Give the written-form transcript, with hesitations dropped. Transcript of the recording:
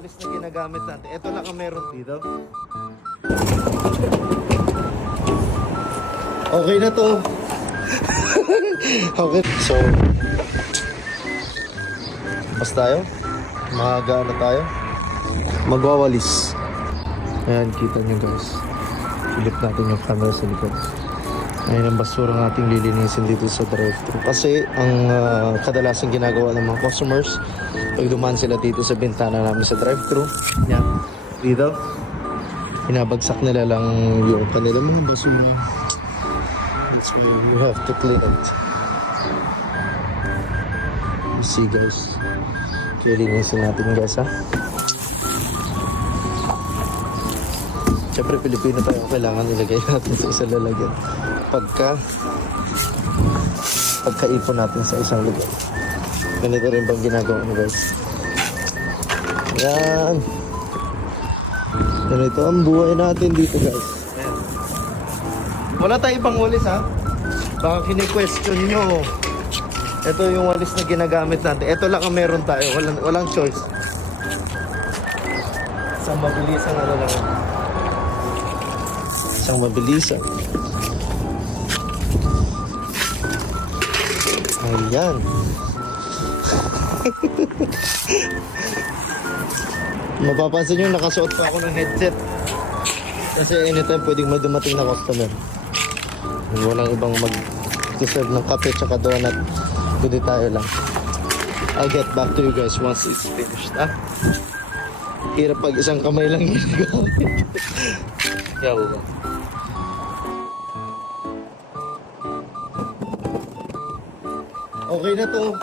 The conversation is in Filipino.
walis na ginagamit natin. Ito lang ang meron dito. Okay na to. Okay. So, pas tayo. Maaga na tayo. Magwawalis. Ayan, kita nyo guys. Silip natin yung camera sa likod. Ayan ang basura ng ating lilinisin dito sa drive-thru. Kasi ang kadalasan ginagawa ng mga customers, pag dumaan sila dito sa bintana namin sa drive-thru, yan, dito, hinabagsak nila lang yung kanilang mga basura. That's why you have to clean it. You see guys, lilinisin natin guys ha. Siyempre Pilipino tayo, kailangan ilagay natin sa isang lalagyan pagkaipon natin sa isang lugar. Ganito rin bang ginagawa mo guys? Yan, ganito ang buhay natin dito guys. Ayan. Wala tayong ibang walis ha. Baka kini-question nyo, ito yung walis na ginagamit natin. Ito lang ang meron tayo, walang choice. Isang mabilisan na lang. Isang mabilisan. Ayan. Mapapansin nyo, nakasuot pa ako ng headset. Kasi anytime pwedeng may dumating na customer. Walang ibang mag-deserve ng kape tsaka donut. Kundi tayo lang. I'll get back to you guys once it's finished. Hirap pag isang kamay lang ginagamit. Yawa. Okay na to.